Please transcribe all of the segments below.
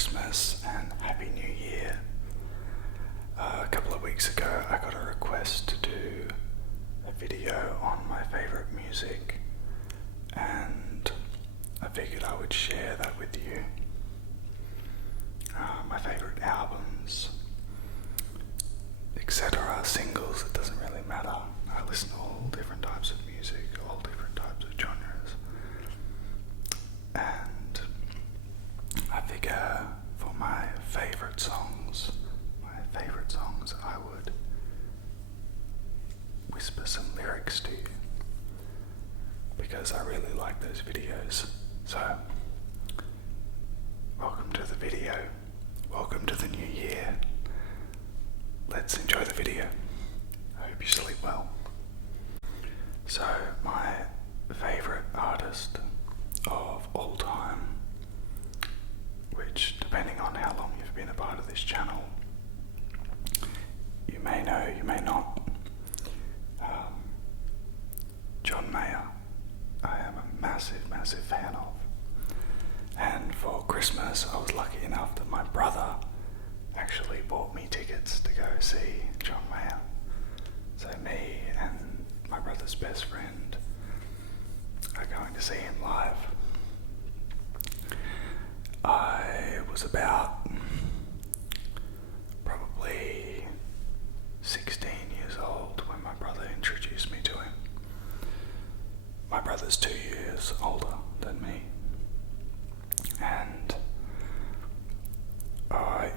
Christmas and Happy New Year. A couple of weeks ago I got a request to do a video on my favourite music, and I figured I would share that with you. My favourite albums, etc., singles, it doesn't really matter. I listen to all different types of music, all different types of genres, and I figure for my favourite songs, I would whisper some lyrics to you, because I really like those videos. So, welcome to the video, welcome to the new year. Let's enjoy the video. I hope you sleep well. So, my favourite artist of all time, which, depending on how long you've been a part of this channel, you may know, you may not, John Mayer, I am a massive fan of. And for Christmas, I was lucky enough that my brother actually bought me tickets to go see John Mayer. So me and my brother's best friend are going to see him live. I was about probably 16 years old when my brother introduced me to him. My brother's 2 years older than me, and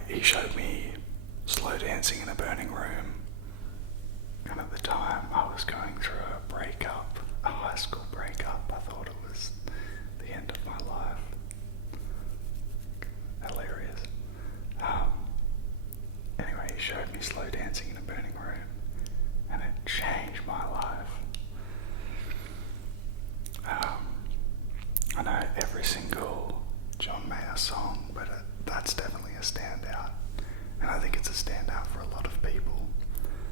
he showed me slow dancing in a burning room. And at the time I was going through a breakup, a high school breakup. I thought it was the end of my life. Hilarious. Anyway, he showed me slow dancing in a burning room, and it changed my life. I know every single John Mayer song, but that's definitely a standout, and I think it's a standout for a lot of people.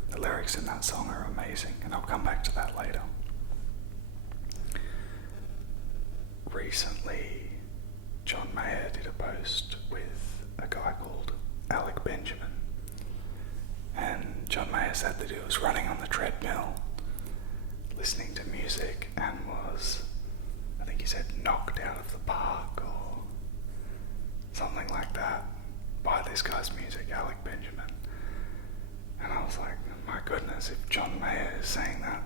The lyrics in that song are amazing, and I'll come back to that later. Recently, John Mayer did a post with a guy called Alec Benjamin, and John Mayer said that he was running on the treadmill, listening to music, and was, I think he said, knocked out of the park or something like that by this guy's music, Alec Benjamin. And I was like, my goodness, if John Mayer is saying that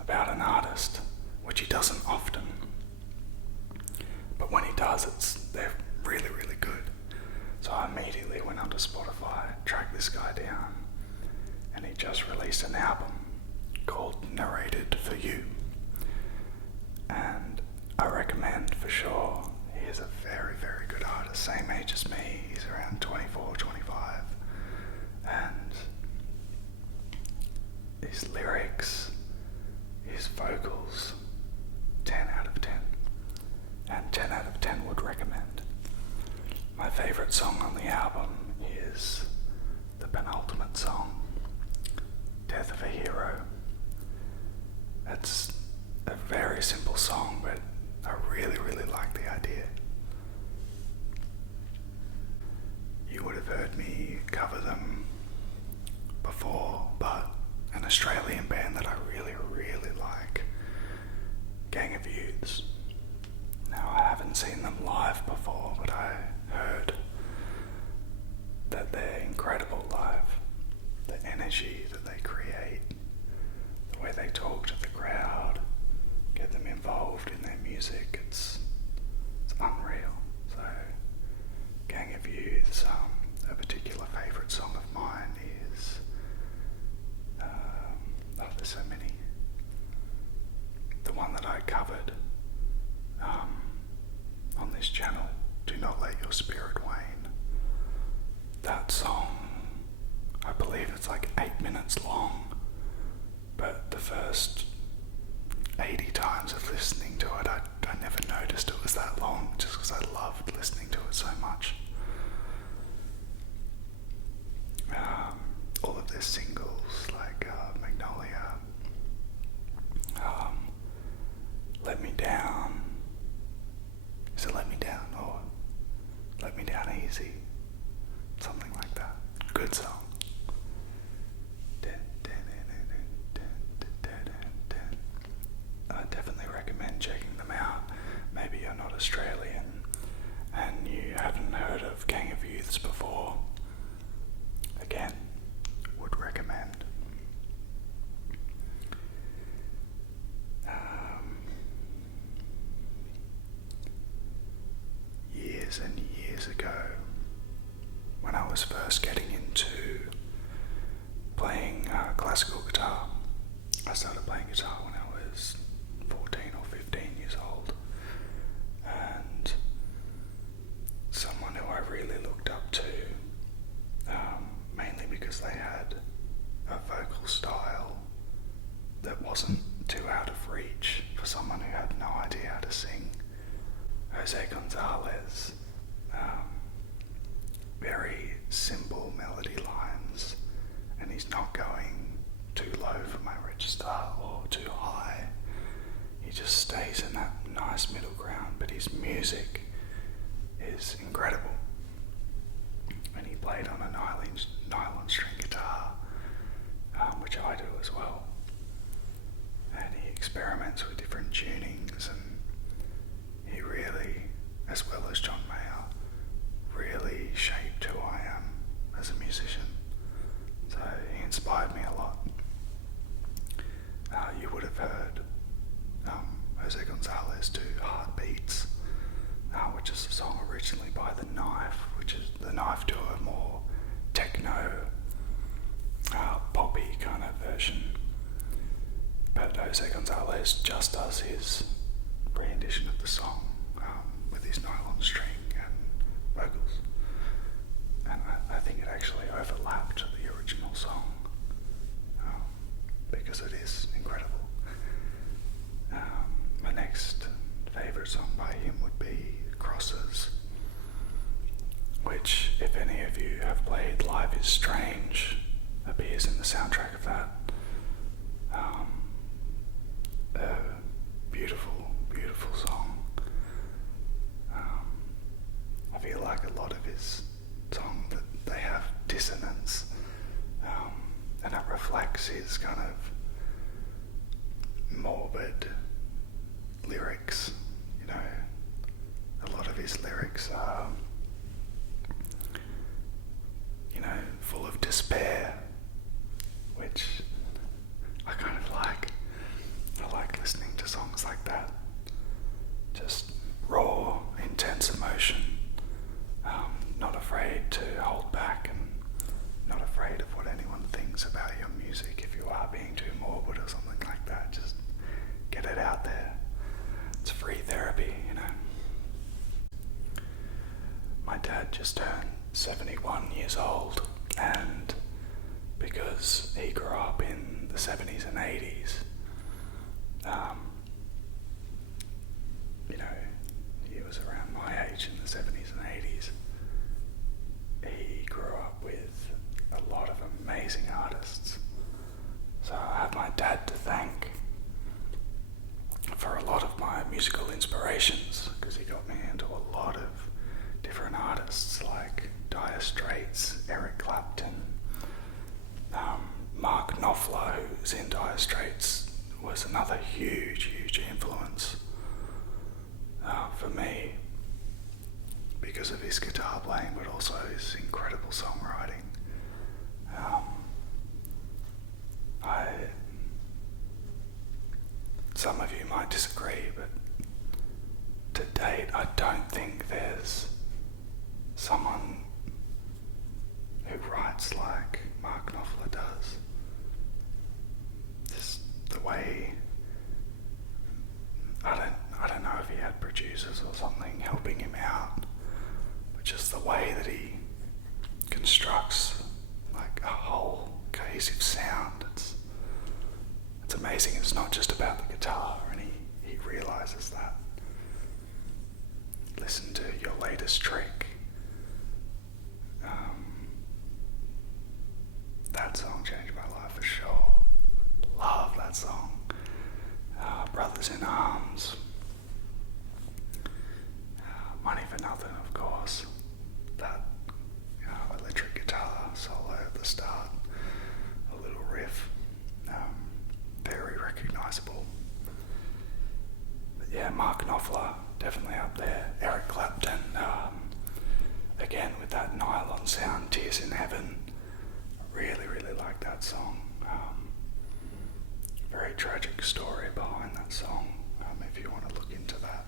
about an artist, which he doesn't often, but when he does, they're really good. So I immediately went onto Spotify, tracked this guy down, and he just released an album called Narrated for You. And I recommend for sure. He is a very good artist, same age as me. He's around 24, 25. And his lyrics, his vocals, 10 out of 10. And 10 out of 10 would recommend. My favourite song on the album is the penultimate song, Death of a Hero. It's a very simple song, but I really like the idea. You would have heard me cover them before, but an Australian band that I really like, Gang of Youths. Now, I haven't seen them live before, but I heard that they're incredible live. The energy that they create, the way they talk to the crowd, get them involved in their music, it's unreal. So, Gang of Youths, a particular favourite song of mine is, there's so many. The one that I covered on this channel, Do Not Let Your Spirit Wane. That song, I believe it's like 8 minutes long, but the first 80 times of listening to it, I never noticed it was that long, just because I loved listening to it so much. All of their singles, like Magnolia, Let Me Down. Is it Let Me Down or Let Me Down Easy? good song. I definitely recommend checking them out. Maybe you're not Australian and you haven't heard of Gang of Youths before. Again, would recommend. Years and years ago, when I was first getting into playing classical guitar, I started playing guitar when I was 14 or 15 years old, and someone who I really looked up to, mainly because they had a vocal style that wasn't too out of reach for someone who had no idea how to sing. Gonzalez, very simple melody lines, and he's not going too low for my register or too high. He just stays in that nice middle ground, but his music is incredible. And he played on a nylon string guitar, which I do as well. And he experiments with different tunings, and he really, as well as John Mayer, really shaped who I am as a musician. So he inspired me a lot. You would have heard Jose Gonzalez do Heartbeats, which is a song originally by The Knife, which is the Knife do a more techno, poppy kind of version. But Jose Gonzalez just does his rendition of the song with his nylon string and vocals. And I think it actually overlapped the original song because it is incredible. My next favourite song by him would be Crosses, which, if any of you have played Life is Strange, appears in the soundtrack of that. A beautiful, beautiful song. I feel like a lot of his songs, that they have dissonance, and it reflects his kind of morbid lyrics. You know, a lot of his lyrics are, full of despair, which I kind of like. I like listening to songs like that. Just raw, intense emotion. Not afraid to hold back and not afraid of what anyone thinks about your music. If you are being too morbid or something like that, just get it out there. It's free therapy, My dad just turned 71 years old, and because he grew up in the 70s and 80s, he was around my age in the 70s and 80s. He grew up with a lot of amazing artists. So I have my dad to thank for a lot of my musical inspirations, because he got me into a lot of different artists like Dire Straits, Eric Clapton, Mark Knopfler, who's in Dire Straits, was another huge, huge influence for me because of his guitar playing, but also his incredible songwriting. Some of you might disagree, but to date, I don't think there's someone who writes like Mark Knopfler does. Just the way, I don't know if he had producers or something helping him out, but just the way that he constructs like a whole cohesive sound, it's amazing. It's not just about the guitar, and he realizes that. Listen to Your Latest Trick. That song changed my life for sure. Love that song. Brothers in Arms. Money for Nothing, of course. That electric guitar solo definitely up there. Eric Clapton, again with that nylon sound, Tears in Heaven. Really, really like that song. Very tragic story behind that song, if you want to look into that.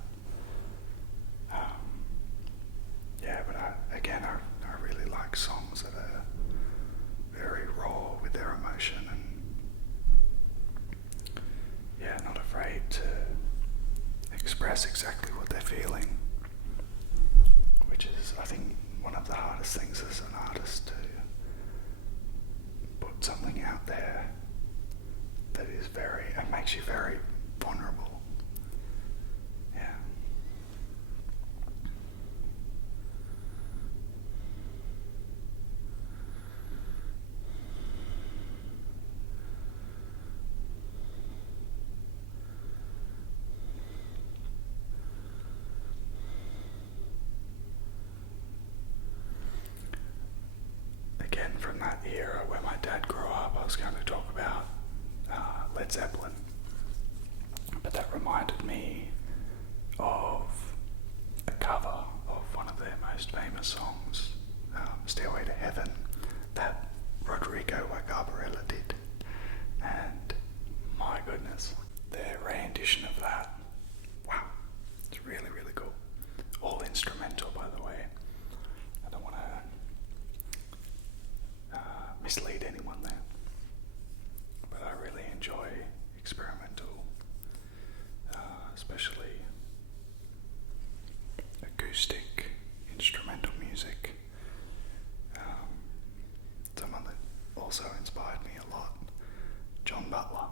Yeah, but I really like songs that are very raw with their emotion and not afraid to express exactly what they're feeling, which is, I think, one of the hardest things as an artist, to put something out there that is it makes you very vulnerable. Yeah. Again, from that era where my dad grew up, I was going to talk about Led Zeppelin, but that reminded me of a cover of one of their most famous songs, Stairway to Heaven, that Rodrigo Gabarella did, and my goodness, their rendition of that, wow, it's really, really cool. All instrumental, by the way. I don't want to mislead anyone there, but I really enjoy experimental, especially acoustic instrumental music. Someone that also inspired me a lot, John Butler,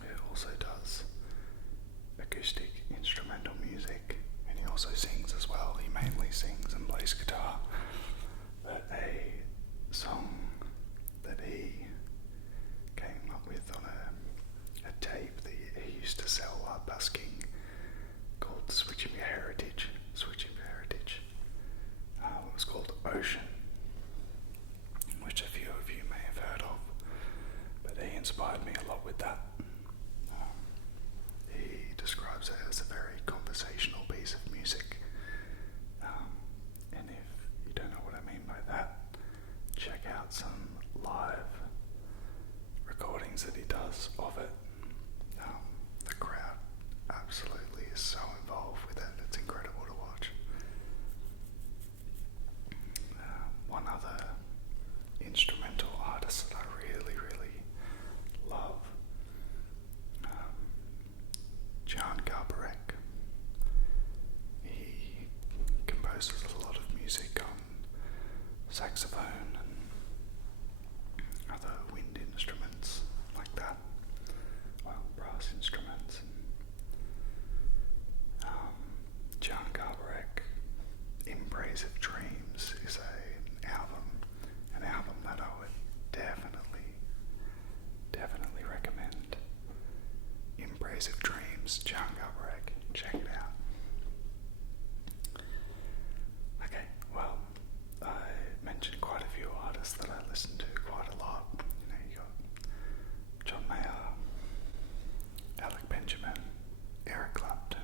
who also does acoustic instrumental music, and he also sings as well. He mainly sings and plays guitar, but a song that he came up with on a tape that he used to sell while busking, called Switching Your Heritage. It was called Ocean, which a few of you may have heard of, but he inspired me a lot with that. He describes it as a very conversational piece of music, and if you don't know what I mean by that, check out some live recordings that he does of it. The crowd absolutely is so involved with it, it's incredible to watch. One other instrumental artist that I really, really love, Jan Garbarek. He composes a lot of music on saxophone and other wind instruments like that, well, brass instruments. Jan Garbarek, In Praise of Dreams, is an album that I would definitely recommend. In Praise of Dreams, Jan Garbarek, check it out. Okay, well, I mentioned quite a few artists that I listen to quite a lot. You got John Mayer, Alec Benjamin, Eric Clapton,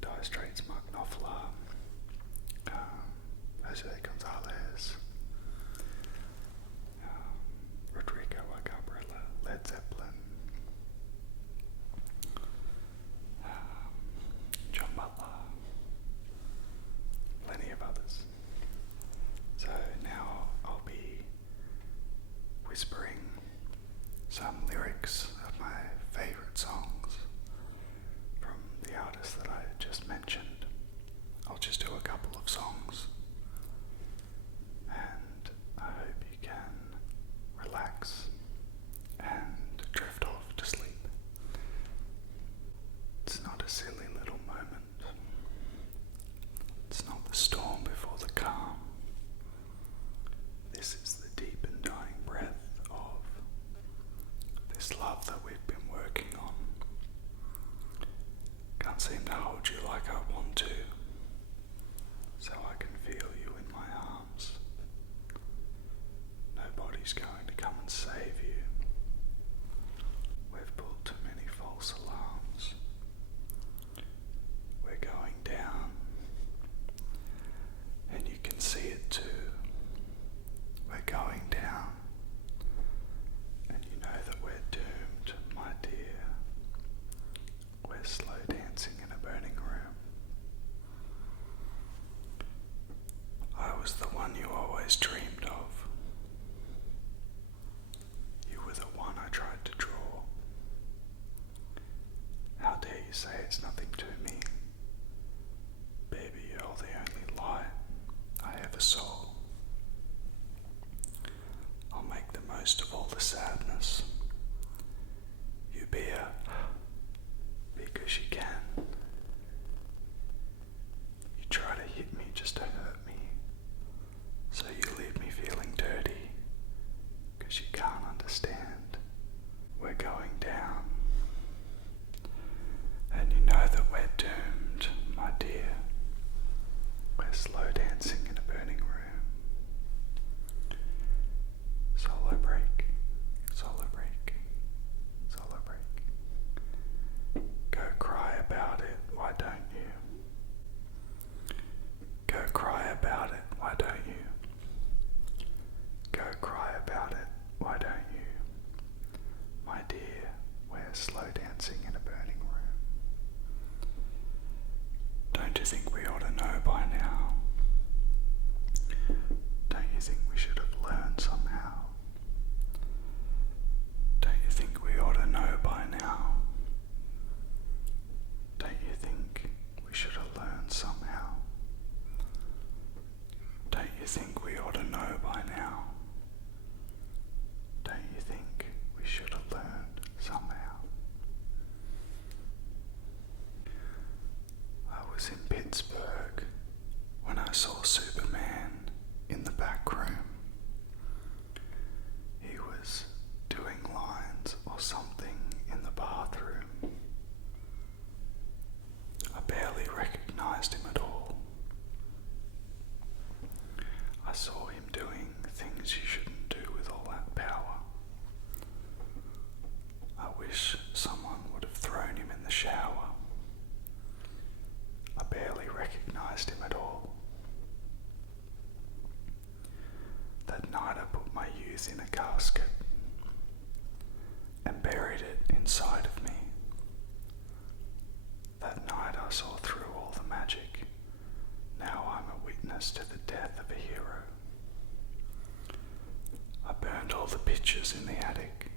Dire Straits, Mark Knopfler, Jose Gonzalez, Rodrigo Gabarella, Led Zeppelin, John Butler, plenty of others. So now I'll be whispering some lyrics of my favourite songs from the artists that I just mentioned. I'll just do a couple of songs. just to hurt me, so you leave me feeling dirty, 'cause you can't understand. We're going down, and you know that we're doomed, my dear. We're slow dancing in a burning room. Solo break, solo break, solo break. Go cry about it, why don't you? Go cry about it, why don't you? Go cry about it, why don't you? My dear, we're slow dancing in a burning room. Don't you think we ought to know by now? Don't you think we should have learned somehow? Don't you think we ought to know by now? Don't you think we should have learned somehow? Don't you think we ought to know by now? Don't you think we should have learned somehow? I was in Pittsburgh when I saw Superman in the back room. He was doing lines or something in the bathroom. I barely recognized him at all. I saw him doing things you shouldn't do with all that power. I wish someone would have thrown him in the shower. I barely recognized him at all. That night I put my youth in a casket and buried it inside of me. That night I saw through all the magic. Now I'm a witness to the death of a hero. I burned all the pictures in the attic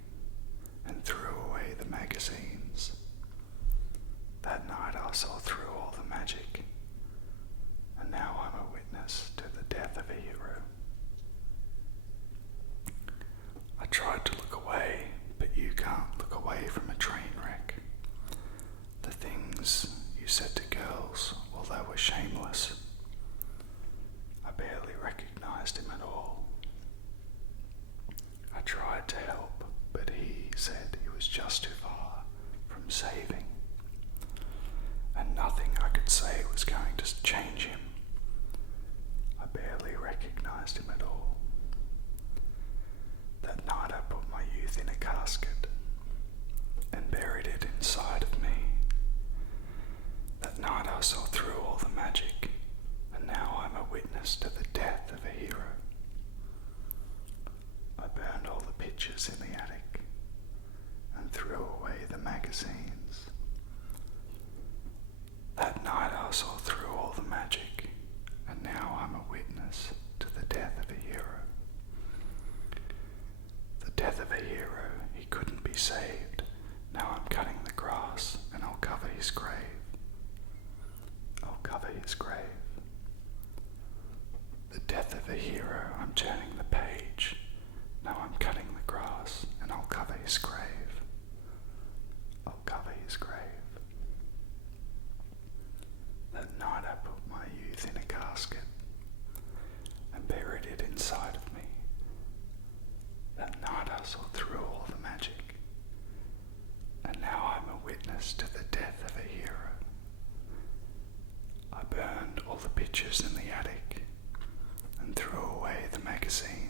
and threw away the magazines. That night I saw through all the magic, and now I'm a witness to the death of a hero. I tried to look away, but you can't look away from a train wreck. The things you said to girls, well, they were shameless. I barely recognized him at all. I tried to help, but he said he was just too far from saving, and nothing I could say was going to change him. I barely recognized him at all. That night I put my youth in a casket and buried it inside of me. That night I saw through all the magic, and now I'm a witness to the death of a hero. I burned all the pictures in the attic and threw away the magazines. That night I saw through all the magic, and now I'm a witness to the death of a hero. The death of a hero, he couldn't be saved. Now I'm cutting the grass and I'll cover his grave. I'll cover his grave. The death of a hero, I'm turning the page. Now I'm cutting the grass and I'll cover his grave. I'll cover his grave. That night I put my youth in a casket and buried it inside of me. That night I saw through all the magic, and now I'm a witness to the death of a hero. I burned all the pictures in the attic and threw away the magazines.